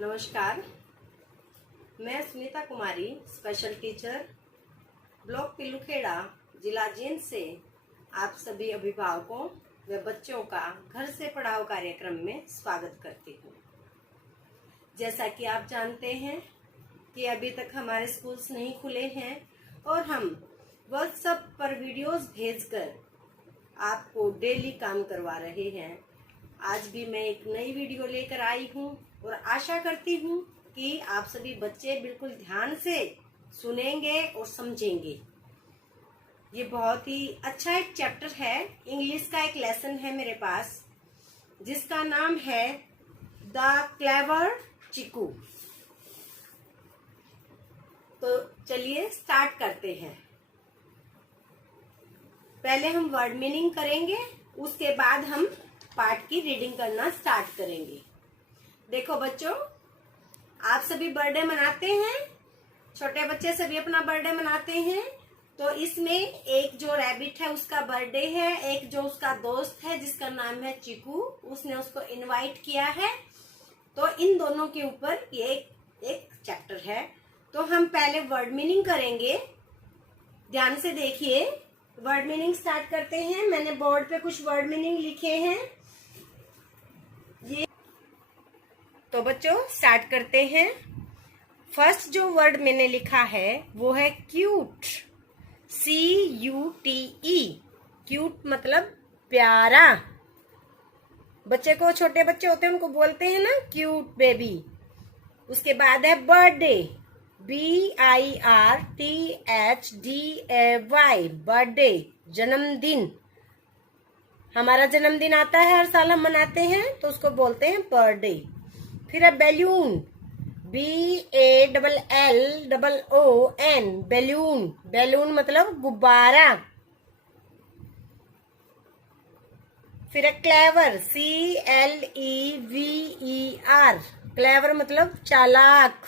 नमस्कार, मैं सुनीता कुमारी, special teacher, block पिलुखेड़ा, जिला जींद से आप सभी अभिभावकों व बच्चों का घर से पढ़ाओ कार्यक्रम में स्वागत करती हूँ। जैसा कि आप जानते हैं कि अभी तक हमारे स्कूल्स नहीं खुले हैं और हम व्हाट्सएप पर वीडियोस भेजकर आपको डेली काम करवा रहे हैं। आज भी मैं एक नई वीडियो लेकर आई हूँ और आशा करती हूँ कि आप सभी बच्चे बिल्कुल ध्यान से सुनेंगे और समझेंगे। ये बहुत ही अच्छा एक चैप्टर है, इंग्लिश का एक लेसन है मेरे पास जिसका नाम है द क्लेवर चिकू। तो चलिए स्टार्ट करते हैं। पहले हम वर्ड मीनिंग करेंगे, उसके बाद हम पार्ट की रीडिंग करना स्टार्ट करेंगे। देखो बच्चों, आप सभी बर्थडे मनाते हैं, छोटे बच्चे सभी अपना बर्थडे मनाते हैं। तो इसमें एक जो रैबिट है उसका बर्थडे है, एक जो उसका दोस्त है जिसका नाम है चिकू, उसने उसको इनवाइट किया है। तो इन दोनों के ऊपर ये एक चैप्टर है। तो हम पहले वर्ड मीनिंग करेंगे, ध्यान से देखिए। वर्ड मीनिंग स्टार्ट करते हैं। मैंने बोर्ड पे कुछ वर्ड मीनिंग लिखे हैं। तो बच्चों स्टार्ट करते हैं। फर्स्ट जो वर्ड मैंने लिखा है वो है क्यूट, CUTE। क्यूट मतलब प्यारा। बच्चे को, छोटे बच्चे होते हैं उनको बोलते हैं ना क्यूट बेबी। उसके बाद है बर्थडे, BIRTHDAY, बर्थडे, जन्मदिन। हमारा जन्मदिन आता है, हर साल हम मनाते हैं, तो उसको बोलते हैं बर्थडे। फिर है बैलून, BALLON, बैलून। बैलून मतलब गुब्बारा। फिर है क्लेवर, CLEVER, क्लेवर मतलब चालाक।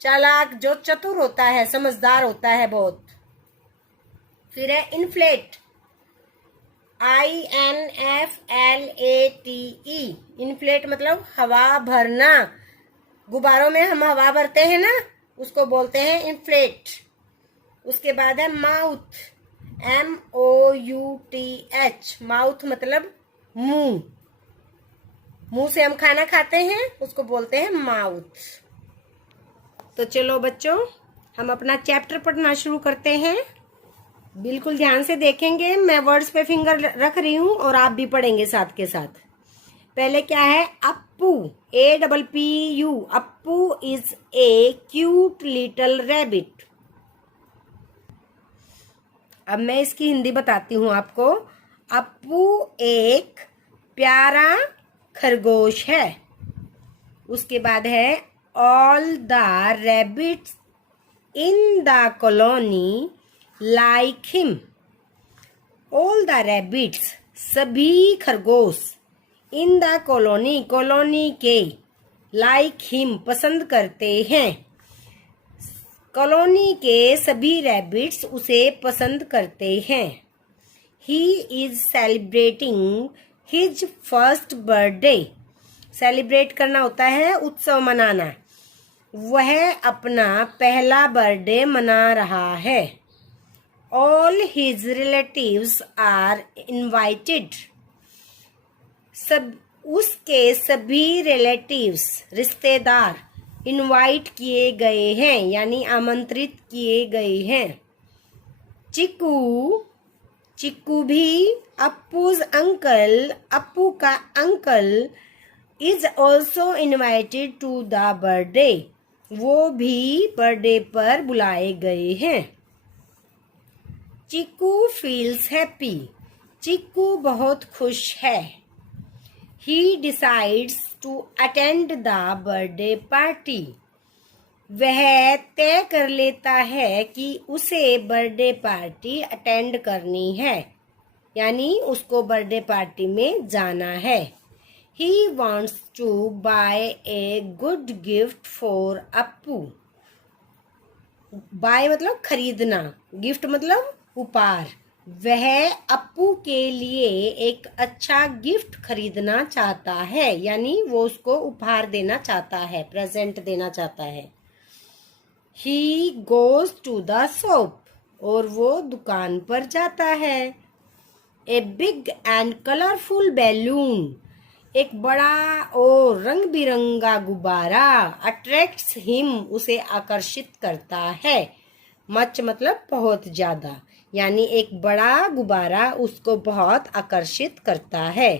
चालाक जो चतुर होता है, समझदार होता है बहुत। फिर है इन्फ्लेट, INFLATE, इन्फ्लेट मतलब हवा भरना। गुब्बारों में हम हवा भरते हैं ना, उसको बोलते हैं इन्फ्लेट। उसके बाद है माउथ, MOUTH, माउथ मतलब मुंह। मुंह से हम खाना खाते हैं, उसको बोलते हैं माउथ। तो चलो बच्चों, हम अपना चैप्टर पढ़ना शुरू करते हैं। बिल्कुल ध्यान से देखेंगे, मैं वर्ड्स पे फिंगर रख रही हूँ और आप भी पढ़ेंगे साथ के साथ। पहले क्या है, Appu, APPU, Appu is a cute little rabbit. अब मैं इसकी हिंदी बताती हूँ आपको। अप्पू एक प्यारा खरगोश है। उसके बाद है all the rabbits in the colony like him. All the rabbits, सभी खरगोश, इन द कॉलोनी, कॉलोनी के, लाइक हिम, पसंद करते हैं। कॉलोनी के सभी रैबिट्स उसे पसंद करते हैं। He is celebrating his first birthday. Celebrate करना होता है उत्सव मनाना। वह अपना पहला बर्थडे मना रहा है। All his relatives are invited. सब उसके सभी रिलेटिव्स, रिश्तेदार, इनवाइट किए गए हैं, यानी आमंत्रित किए गए हैं। चिकू, चिकू भी, अप्पूज अंकल, अप्पू का uncle, is also invited to the birthday, वो भी बर्थडे पर बुलाए गए हैं। चिकू फील्स हैप्पी, चिकू बहुत खुश है। He decides to attend the birthday party, वह तय कर लेता है कि उसे बर्थडे पार्टी अटेंड करनी है, यानी उसको बर्थडे पार्टी में जाना है। He wants to buy a good gift for Appu. Buy मतलब खरीदना, गिफ्ट मतलब उपहार। वह अप्पू के लिए एक अच्छा गिफ्ट खरीदना चाहता है, यानी वो उसको उपहार देना चाहता है, प्रेजेंट देना चाहता है। He goes to the shop, और वो दुकान पर जाता है। A big and colorful balloon, एक बड़ा और रंग बिरंगा गुब्बारा अट्रैक्ट्स हिम, उसे आकर्षित करता है। मच मतलब बहुत ज्यादा, यानी एक बड़ा गुब्बारा उसको बहुत आकर्षित करता है।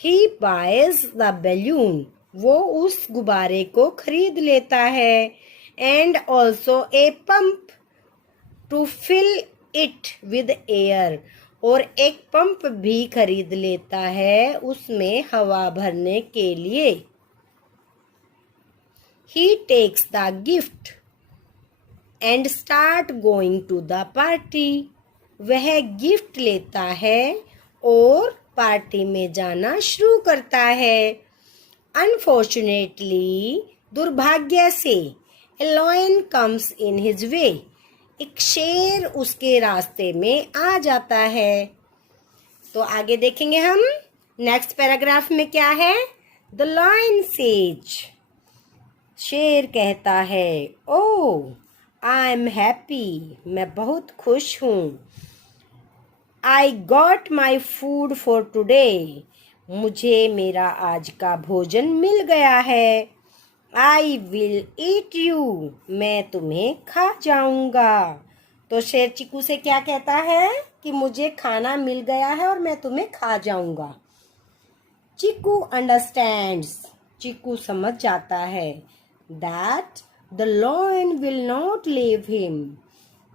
He buys the balloon, वो उस गुब्बारे को खरीद लेता है। And also a pump to fill it with air, और एक पंप भी खरीद लेता है उसमें हवा भरने के लिए। He takes the gift and start going to the party, वह गिफ्ट लेता है और पार्टी में जाना शुरू करता है। Unfortunately, दुर्भाग्य से, a lion comes in his way, एक शेर उसके रास्ते में आ जाता है। तो आगे देखेंगे हम नेक्स्ट पैराग्राफ में क्या है। The lion says, शेर कहता है, ओह आई एम हैप्पी, मैं बहुत खुश हूँ। I got my food for today, मुझे मेरा आज का भोजन मिल गया है। आई विल ईट यू, मैं तुम्हें खा जाऊंगा। तो शेर चीकू से क्या कहता है कि मुझे खाना मिल गया है और मैं तुम्हें खा जाऊंगा। चीकू अंडरस्टैंड्स, चीकू समझ जाता है that the lion will not leave him,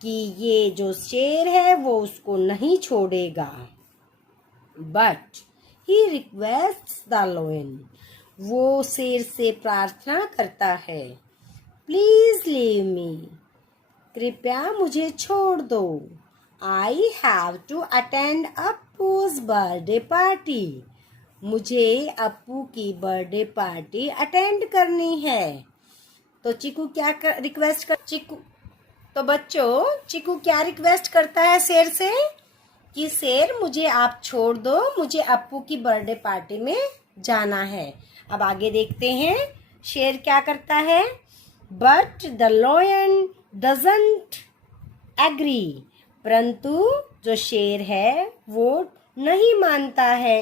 कि ये जो शेर है वो उसको नहीं छोड़ेगा। But he requests the lion, वो शेर से प्रार्थना करता है, प्लीज लीव मी, कृपया मुझे छोड़ दो। I have to attend Appu's birthday party, मुझे अप्पू की बर्थडे पार्टी अटेंड करनी है। तो चीकू क्या रिक्वेस्ट कर चीकू तो बच्चों चीकू क्या रिक्वेस्ट करता है शेर से कि शेर मुझे आप छोड़ दो, मुझे अप्पू की बर्थडे पार्टी में जाना है। अब आगे देखते हैं शेर क्या करता है। But the lion doesn't agree, परंतु जो शेर है वो नहीं मानता है।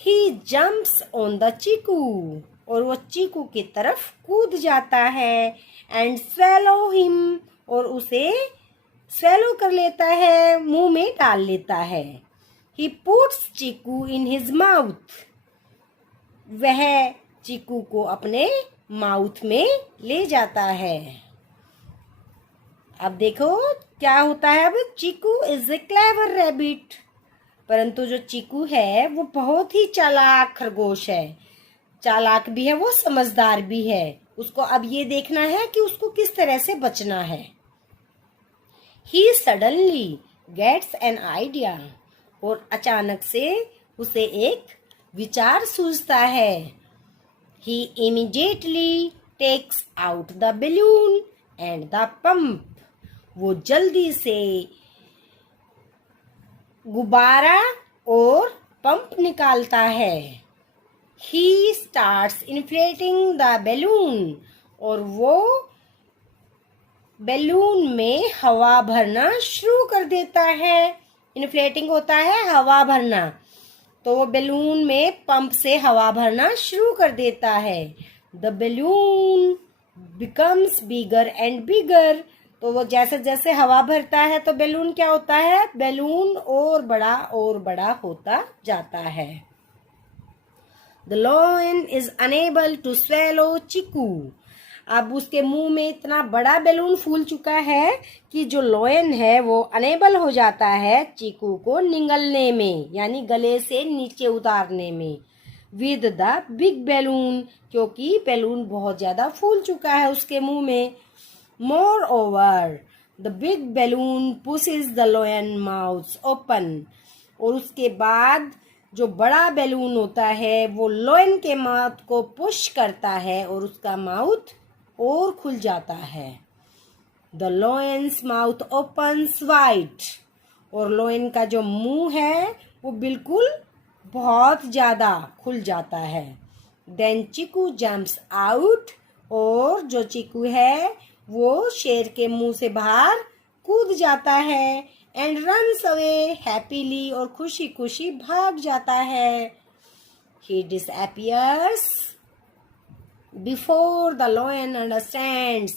He jumps on the Cheeku, और वो चीकू की तरफ कूद जाता है। एंड स्वेलो हिम, और उसे स्वेलो कर लेता है, मुंह में डाल लेता है। He puts Cheeku in his mouth, वह चीकू को अपने माउथ में ले जाता है। अब देखो क्या होता है। अब चीकू इज ए क्लेवर रैबिट, परंतु जो चीकू है वो बहुत ही चालाक खरगोश है। चालाक भी है वो, समझदार भी है। उसको अब ये देखना है कि उसको किस तरह से बचना है। He suddenly gets an idea, और अचानक से उसे एक विचार सूझता है। He immediately takes out the balloon and the pump, वो जल्दी से गुब्बारा और पंप निकालता है। He starts inflating the balloon, और वो बैलून में हवा भरना शुरू कर देता है। इन्फ्लेटिंग होता है हवा भरना, तो वो बैलून में पंप से हवा भरना शुरू कर देता है। The balloon becomes bigger and bigger, तो वो जैसे जैसे हवा भरता है तो बैलून क्या होता है, बैलून और बड़ा होता जाता है। The lion is unable to swallow चीकू, अब उसके मुंह में इतना बड़ा बैलून फूल चुका है कि जो लॉयन है वो अनेबल हो जाता है चीकू को निगलने में, यानी गले से नीचे उतारने में। विद द बिग बैलून, क्योंकि बैलून बहुत ज्यादा फूल चुका है उसके मुंह में। More over the big balloon pushes the lion mouth open, और उसके बाद जो बड़ा बैलून होता है वो लॉयन के माउथ को पुश करता है और उसका माउथ और खुल जाता है। The lions mouth opens wide, और लोयन का जो मुंह है वो बिल्कुल बहुत ज्यादा खुल जाता है। देन चीकू जम्प्स आउट, और जो चीकू है वो शेर के मुंह से बाहर कूद जाता है। एंड रन्स अवे हैप्पीली, और खुशी खुशी भाग जाता है। He disappears before the lion understands,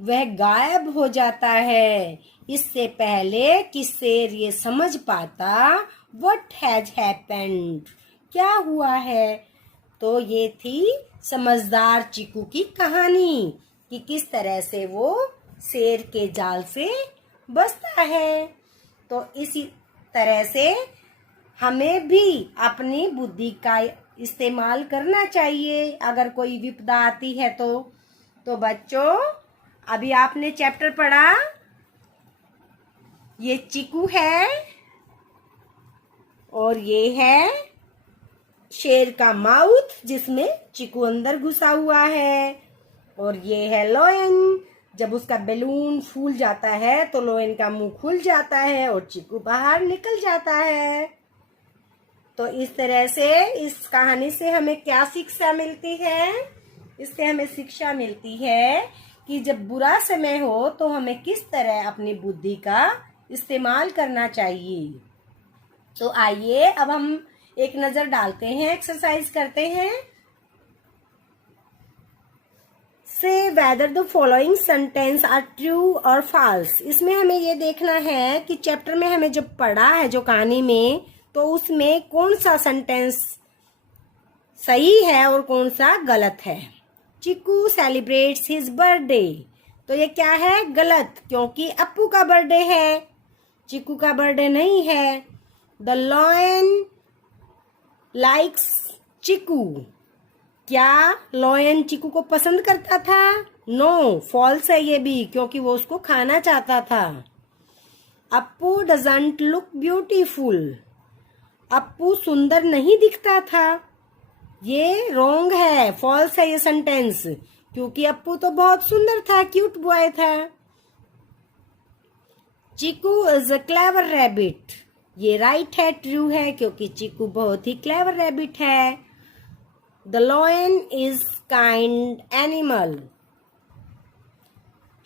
वह गायब हो जाता है इससे पहले कि शेर ये समझ पाता व्हाट हैज हैपेंड, क्या हुआ है। तो ये थी समझदार चीकू की कहानी कि किस तरह से वो शेर के जाल से बचता है। तो इसी तरह से हमें भी अपनी बुद्धि का इस्तेमाल करना चाहिए अगर कोई विपदा आती है तो बच्चों, अभी आपने चैप्टर पढ़ा, ये चीकू है और ये है शेर का माउथ जिसमें चीकू अंदर घुसा हुआ है, और ये है लोयन। जब उसका बैलून फूल जाता है तो लोयन का मुंह खुल जाता है और चीकू बाहर निकल जाता है। तो इस तरह से इस कहानी से हमें क्या शिक्षा मिलती है? इससे हमें शिक्षा मिलती है कि जब बुरा समय हो तो हमें किस तरह अपनी बुद्धि का इस्तेमाल करना चाहिए। तो आइए अब हम एक नजर डालते हैं, एक्सरसाइज करते हैं। Say whether the following sentence are true और फॉल्स। इसमें हमें ये देखना है कि चैप्टर में हमें जो पढ़ा है जो कहानी में, तो उसमें कौन सा सेंटेंस सही है और कौन सा गलत है। चिकू सेलिब्रेट्स हिज बर्थडे, तो ये क्या है? गलत, क्योंकि अप्पू का बर्थडे है, चिकू का बर्थडे नहीं है। द लॉयन लाइक्स चिकू, क्या लॉयन चिकू को पसंद करता था? नो, फॉल्स है ये भी, क्योंकि वो उसको खाना चाहता था। Appu doesn't look beautiful, Appu सुंदर नहीं दिखता था। ये रॉन्ग है, फॉल्स है ये सेंटेंस, क्योंकि अप्पू तो बहुत सुंदर था, क्यूट बॉय था। Cheeku is a clever rabbit, ये राइट है, ट्रू है, क्योंकि चिकू बहुत ही क्लेवर रैबिट है। The lion is kind animal,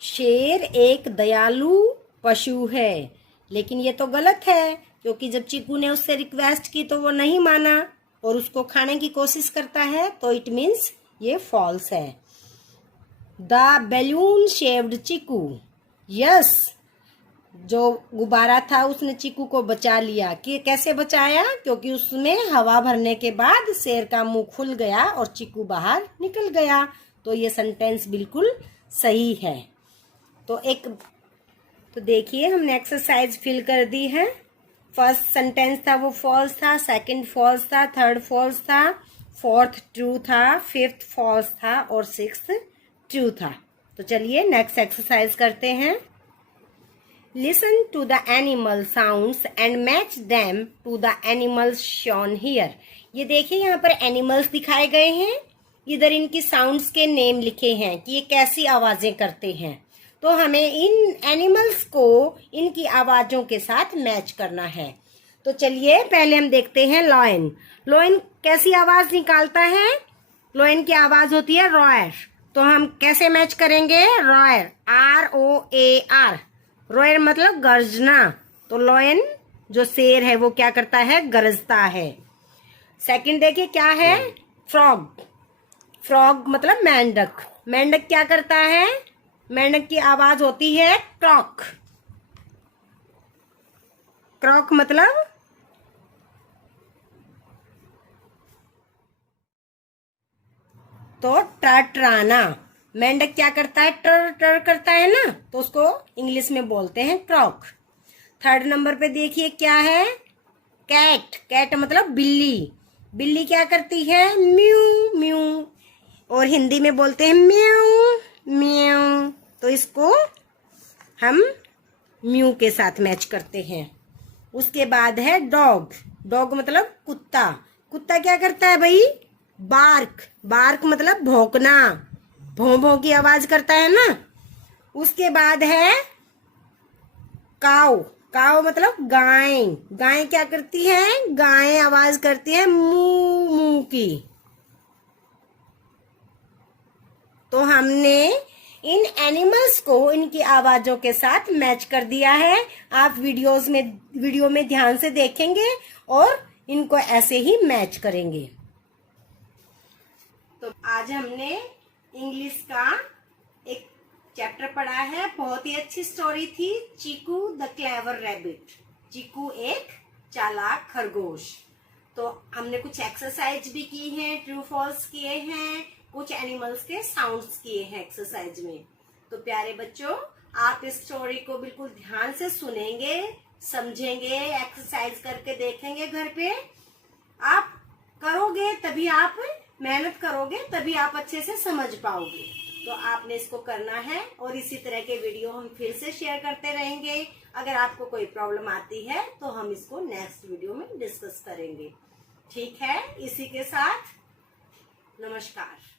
शेर एक दयालु पशु है। लेकिन ये तो गलत है, क्योंकि जब चिकू ने उससे रिक्वेस्ट की तो वो नहीं माना और उसको खाने की कोशिश करता है, तो इट मीन्स ये फॉल्स है। The balloon saved Cheeku, yes, जो गुब्बारा था उसने चिकू को बचा लिया। कि कैसे बचाया? क्योंकि उसमें हवा भरने के बाद शेर का मुंह खुल गया और चिकू बाहर निकल गया। तो ये सेंटेंस बिल्कुल सही है। तो देखिए हमने एक्सरसाइज फिल कर दी है। फर्स्ट सेंटेंस था वो फॉल्स था, सेकंड फॉल्स था, थर्ड फॉल्स था, फोर्थ ट्रू था, फिफ्थ फॉल्स था और सिक्स्थ ट्रू था। तो चलिए नेक्स्ट एक्सरसाइज करते हैं। Listen to the animal sounds and match them to the animals shown here. ये देखिए यहाँ पर एनिमल्स दिखाए गए हैं, इधर इनकी साउंड्स के नेम लिखे हैं कि ये कैसी आवाजें करते हैं। तो हमें इन एनिमल्स को इनकी आवाजों के साथ मैच करना है। तो चलिए पहले हम देखते हैं लॉयन। लॉयन कैसी आवाज निकालता है? लॉयन की आवाज होती है रॉयर। तो हम कैसे मैच करेंगे? रॉयर, ROAR, रॉयर मतलब गर्जना। तो लॉयन जो शेर है वो क्या करता है? गरजता है। सेकंड देखिए क्या है? फ्रॉग, फ्रॉग मतलब मेंढक। मेंढक क्या करता है? मेंढक की आवाज होती है क्रॉक। क्रॉक मतलब तो टरटराना। मेंढक क्या करता है? टर टर करता है ना, तो उसको इंग्लिश में बोलते हैं क्रॉक। थर्ड नंबर पे देखिए क्या है? कैट। कैट मतलब बिल्ली। बिल्ली क्या करती है? म्यू म्यू, और हिंदी में बोलते हैं म्याऊ म्याऊ। तो इसको हम म्यू के साथ मैच करते हैं। उसके बाद है डॉग। डॉग मतलब कुत्ता। कुत्ता क्या करता है भाई? बार्क। बार्क मतलब भौंकना, भौं भौं की आवाज करता है ना। उसके बाद है काऊ। काव मतलब गाय। गाय क्या करती है? गाय आवाज करती है मू मू की। तो हमने इन एनिमल्स को इनकी आवाजों के साथ मैच कर दिया है। आप वीडियो में ध्यान से देखेंगे और इनको ऐसे ही मैच करेंगे। तो आज हमने इंग्लिश का एक चैप्टर पढ़ा है। बहुत ही अच्छी स्टोरी थी, चीकू द क्लेवर रैबिट। चीकू एक चालाक खरगोश। तो हमने कुछ एक्सरसाइज भी की है, ट्रू फॉल्स किए हैं, कुछ एनिमल्स के साउंड्स किए हैं एक्सरसाइज में। तो प्यारे बच्चों, आप इस स्टोरी को बिल्कुल ध्यान से सुनेंगे, समझेंगे, एक्सरसाइज करके देखेंगे घर पे। आप करोगे तभी, आप मेहनत करोगे तभी आप अच्छे से समझ पाओगे। तो आपने इसको करना है और इसी तरह के वीडियो हम फिर से शेयर करते रहेंगे। अगर आपको कोई प्रॉब्लम आती है तो हम इसको नेक्स्ट वीडियो में डिस्कस करेंगे। ठीक है, इसी के साथ नमस्कार।